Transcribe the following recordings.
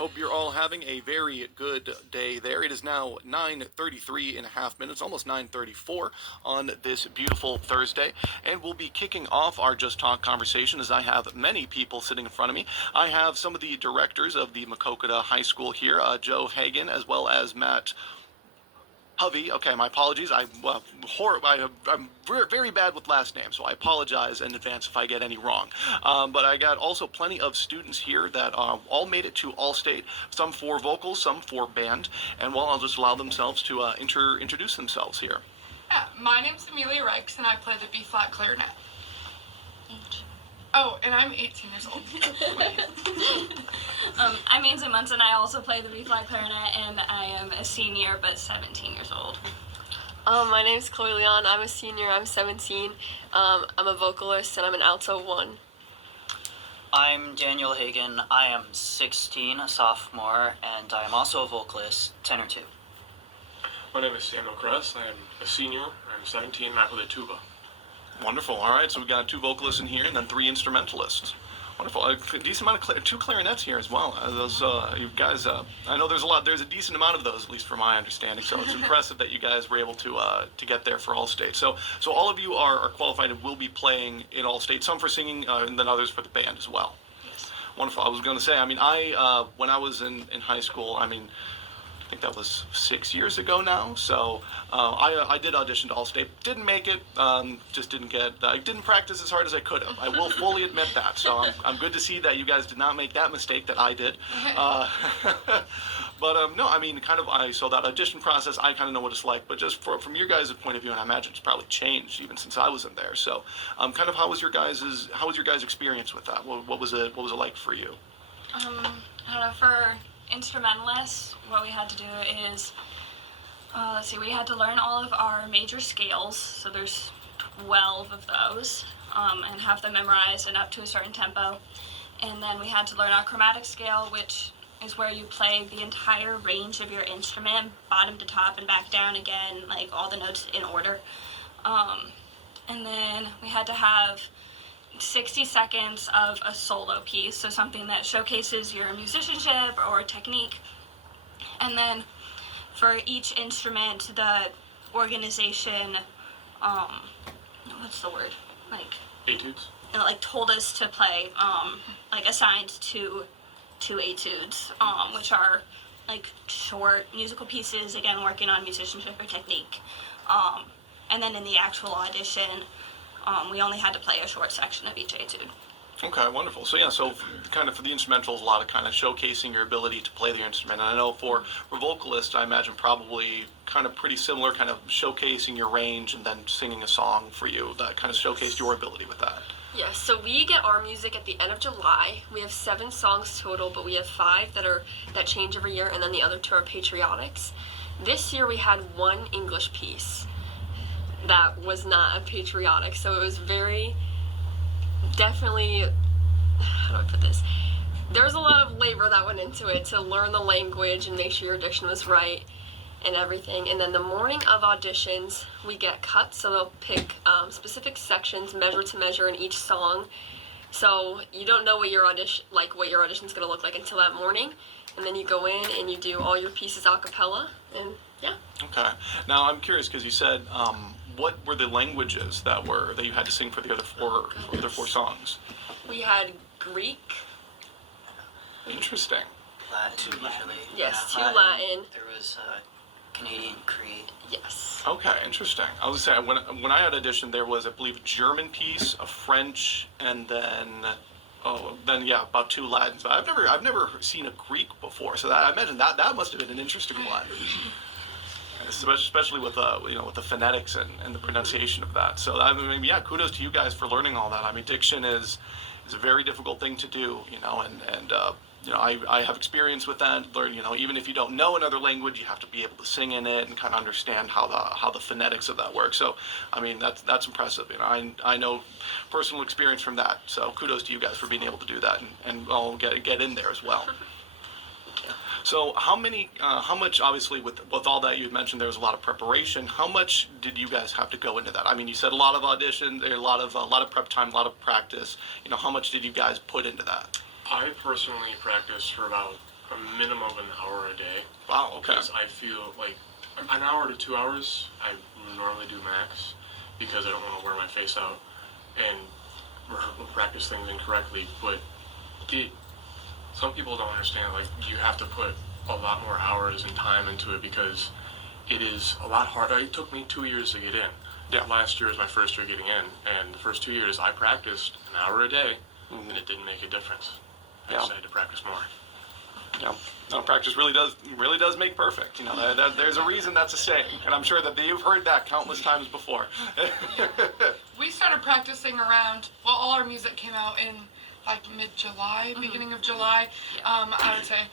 Hope you're all having a very good day there. It is now 9:33 and a half minutes, almost 9:34 on this beautiful Thursday, and we'll be kicking off our Just Talk conversation as I have many people sitting in front of me. I have some of the directors of the Kmaq High School here, Joe Hagan, as well as Matt Hovey. Okay, my apologies. I'm very bad with last names, so I apologize in advance if I get any wrong. But I got also plenty of students here that all made it to All-State, some for vocals, some for band, and well, I'll just allow themselves to introduce themselves here. Yeah, my name's Amelia Reichs, and I play the B-flat clarinet. Oh, and I'm 18 years old. I'm Ainsley Munson. I also play the B-flat clarinet, and I am a senior, but 17 years old. My name's Chloe Leon. I'm a senior. I'm 17. I'm a vocalist, and I'm an alto 1. I'm Daniel Hagan. I am 16, a sophomore, and I am also a vocalist, tenor 2. My name is Samuel Kress. I am a senior. I'm 17, and I play the tuba. Wonderful. All right, so we got 2 vocalists in here and then 3 instrumentalists. Wonderful. A decent amount of 2 clarinets here as well. Those you guys, I know there's a decent amount of those, at least from my understanding. So it's impressive that you guys were able to get there for All-State. So all of you are qualified and will be playing in All-State. Some for singing, and then others for the band as well. Yes. Wonderful. I was going to say, when I was in high school, I think that was 6 years ago now. So I did audition to All-State, didn't make it. Just didn't get. I didn't practice as hard as I could have. I will fully admit that. So I'm good to see that you guys did not make that mistake that I did. But no, so that audition process, I kind of know what it's like. But just from your guys' point of view, and I imagine it's probably changed even since I was in there. So how was your guys' experience with that? What was it like for you? I don't know, for instrumentalists, what we had to do is, we had to learn all of our major scales, so there's 12 of those, and have them memorized and up to a certain tempo. And then we had to learn our chromatic scale, which is where you play the entire range of your instrument, bottom to top and back down again, like all the notes in order. And then we had to have 60 seconds of a solo piece, so something that showcases your musicianship or technique. And then for each instrument, the organization, what's the word? Etudes? Told us to play, assigned to 2 etudes, which are short musical pieces, again, working on musicianship or technique. And then in the actual audition, we only had to play a short section of each etude. Okay, wonderful. So kind of for the instrumentals, a lot of kind of showcasing your ability to play the instrument. And I know for vocalists, I imagine probably kind of pretty similar, kind of showcasing your range and then singing a song for you that kind of showcased your ability with that. Yes, so we get our music at the end of July. We have 7 songs total, but we have 5 that change every year, and then the other 2 are patriotics. This year we had 1 English piece that was not a patriotic, so it was definitely, how do I put this? There was a lot of labor that went into it to learn the language and make sure your diction was right and everything. And then the morning of auditions, we get cuts, so they'll pick specific sections, measure to measure in each song. So you don't know what your audition's gonna look like until that morning, and then you go in and you do all your pieces a cappella, and yeah. Okay. Now I'm curious because you said. What were the languages that you had to sing for the other four songs? We had Greek. Interesting. Latin, usually. Yes, 2 Latin. There was Canadian Cree. Yes. Okay, interesting. I was saying when I had auditioned, there was, I believe, a German piece, a French, and then about 2 Latins. But I've never seen a Greek before, so I imagine that must have been an interesting one. Especially with the phonetics and the pronunciation of that. So kudos to you guys for learning all that. Diction is a very difficult thing to do, and I have experience with that. Even if you don't know another language, you have to be able to sing in it and kind of understand how the phonetics of that work. So that's impressive. I know personal experience from that. So kudos to you guys for being able to do that and I'll get in there as well. So how much, obviously, with all that you had mentioned, there was a lot of preparation. How much did you guys have to go into that? You said a lot of auditions, a lot of prep time, a lot of practice. How much did you guys put into that? I personally practiced for about a minimum of an hour a day. Wow. Okay. Because I feel like an hour to 2 hours, I normally do max because I don't want to wear my face out and practice things incorrectly. But some people don't understand, like, you have to put a lot more hours and time into it because it is a lot harder. It took me 2 years to get in. Yeah. Last year was my first year getting in, and the first 2 years I practiced an hour a day, and it didn't make a difference. I just had to practice more. Yeah. No, practice really does make perfect. You know, there's a reason that's a saying, and I'm sure that you've heard that countless times before. We started practicing around, well, all our music came out in like mid-July, beginning of July. I would say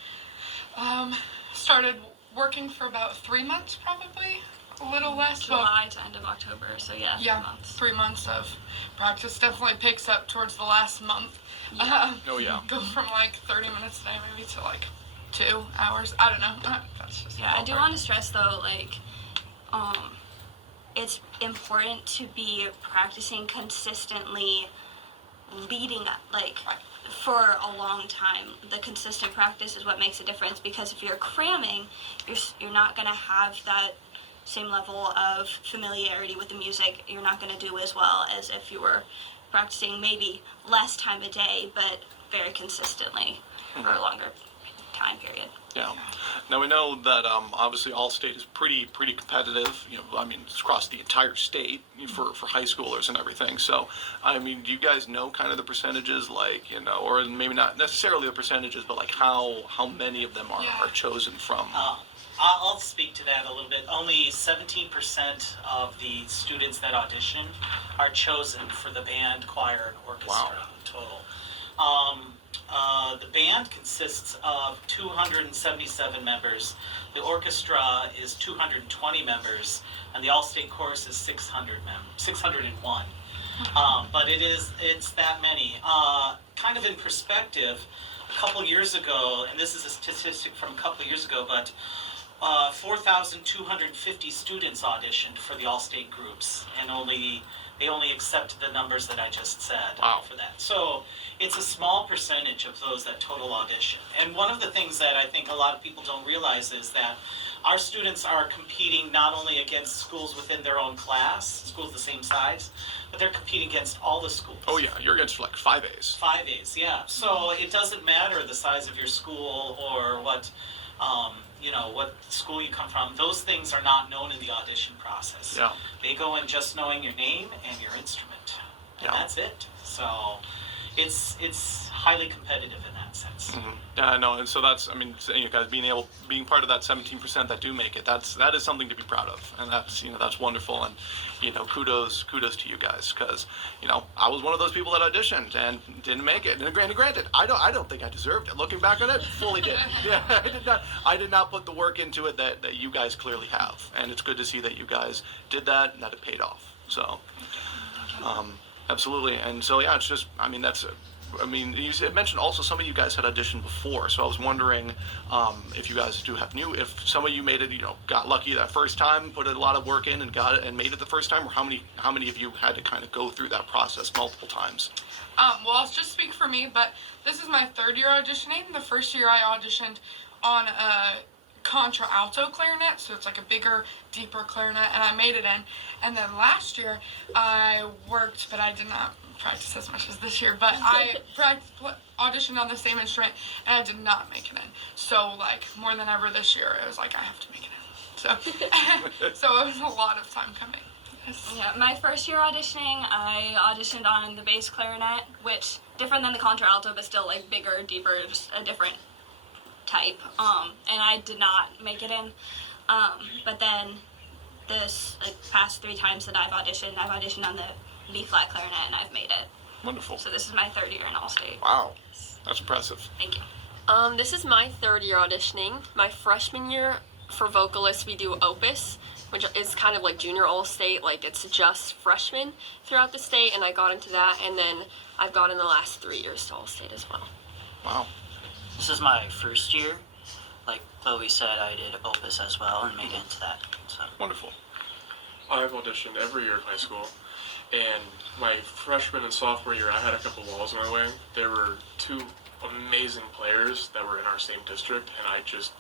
started working for about 3 months, probably a little less. July to end of October, so yeah, 3 months. 3 months of practice. Definitely picks up towards the last month. Oh yeah. Go from like 30 minutes a day maybe to like 2 hours. I don't know. That's just Yeah, I do want to stress though, like, it's important to be practicing consistently leading up, like, for a long time. The consistent practice is what makes a difference, because if you're cramming, you're not going to have that same level of familiarity with the music. You're not going to do as well as if you were practicing maybe less time a day, but very consistently for a longer time period. Yeah. Now we know that obviously All-State is pretty competitive. You know, I mean, it's across the entire state for high schoolers and everything. So, I mean, do you guys know kind of the percentages, like, you know, or maybe not necessarily the percentages, but like how many of them are chosen from? I'll speak to that a little bit. Only 17% of the students that audition are chosen for the band, choir, and orchestra total. The band consists of 277 members. The orchestra is 220 members, and the All-State Chorus is 601. But it's that many. Kind of in perspective, a couple years ago, and this is a statistic from a couple years ago, but 4,250 students auditioned for the All-State groups, and they only accepted the numbers that I just said for that. So it's a small percentage of those that total audition. And one of the things that I think a lot of people don't realize is that our students are competing not only against schools within their own class, schools the same size, but they're competing against all the schools. Oh yeah, you're against like 5As. 5As, yeah. So it doesn't matter the size of your school or what what school you come from. Those things are not known in the audition process. Yeah. They go in just knowing your name and your instrument, and that's it. So it's highly competitive in that sense. Mm-hmm. Yeah, I know, and so that's, I mean, you guys being part of that 17% that do make it, that is something to be proud of, and that's wonderful, and kudos to you guys, because I was one of those people that auditioned and didn't make it, and granted, I don't think I deserved it. Looking back on it, fully did. Yeah, I did not put the work into it that you guys clearly have, and it's good to see that you guys did that and that it paid off. So, absolutely, and so yeah, it's just, I mean, you mentioned also some of you guys had auditioned before, so I was wondering if you guys do have if some of you made it, got lucky that first time, put a lot of work in and got it and made it the first time, or how many of you had to kind of go through that process multiple times? Well, I'll just speak for me, but this is my third year auditioning. The first year I auditioned on a contralto clarinet, so it's like a bigger, deeper clarinet, and I made it in. And then last year I worked, but I did not practice as much as this year, but I auditioned on the same instrument and I did not make it in. So like more than ever this year, it was like I have to make it in. So so it was a lot of time coming. Yes. Yeah, my first year auditioning, I auditioned on the bass clarinet, which different than the contralto, but still like bigger, deeper, just a different type. And I did not make it in. But then this past 3 times that I've auditioned on the B-flat clarinet, and I've made it. Wonderful. So this is my third year in All-State. Wow, that's impressive. Thank you. This is my third year auditioning. My freshman year for vocalists, we do Opus, which is kind of like junior All-State, like it's just freshmen throughout the state, and I got into that, and then I've gone in the last 3 years to All-State as well. Wow. This is my first year. Like Chloe said, I did Opus as well and made it into that. So. Wonderful. I've auditioned every year of high school, and my freshman and sophomore year, I had a couple walls in my way. There were 2 amazing players that were in our same district, and I just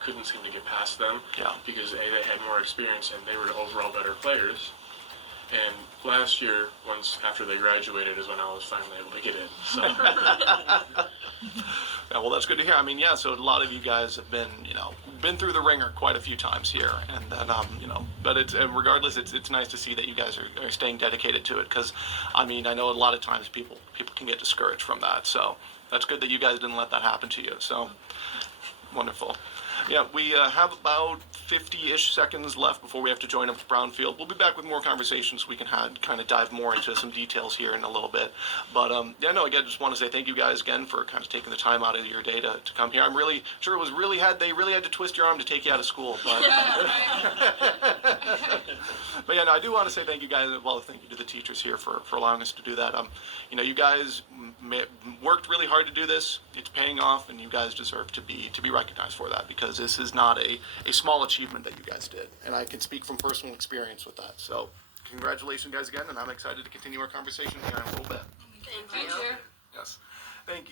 couldn't seem to get past them. Yeah. Because they had more experience and they were overall better players. And last year, once after they graduated, is when I was finally able to get in. So. Yeah, well, that's good to hear. I mean, yeah, so a lot of you guys have been through the ringer quite a few times here, and then, but regardless, it's nice to see that you guys are staying dedicated to it, because, I mean, I know a lot of times people can get discouraged from that, so that's good that you guys didn't let that happen to you, so wonderful. Yeah, we have about 50-ish seconds left before we have to join up with Brownfield. We'll be back with more conversations. We can kind of dive more into some details here in a little bit. But, again, just want to say thank you guys again for kind of taking the time out of your day to come here. I'm really sure they really had to twist your arm to take you out of school. But, but yeah, no, I do want to say thank you guys. Well, thank you to the teachers here for allowing us to do that. You guys worked really hard to do this. It's paying off, and you guys deserve to be recognized for that, because this is not a small achievement that you guys did, and I can speak from personal experience with that. So congratulations, guys, again, and I'm excited to continue our conversation here in a little bit. Thank you. Yes, thank you.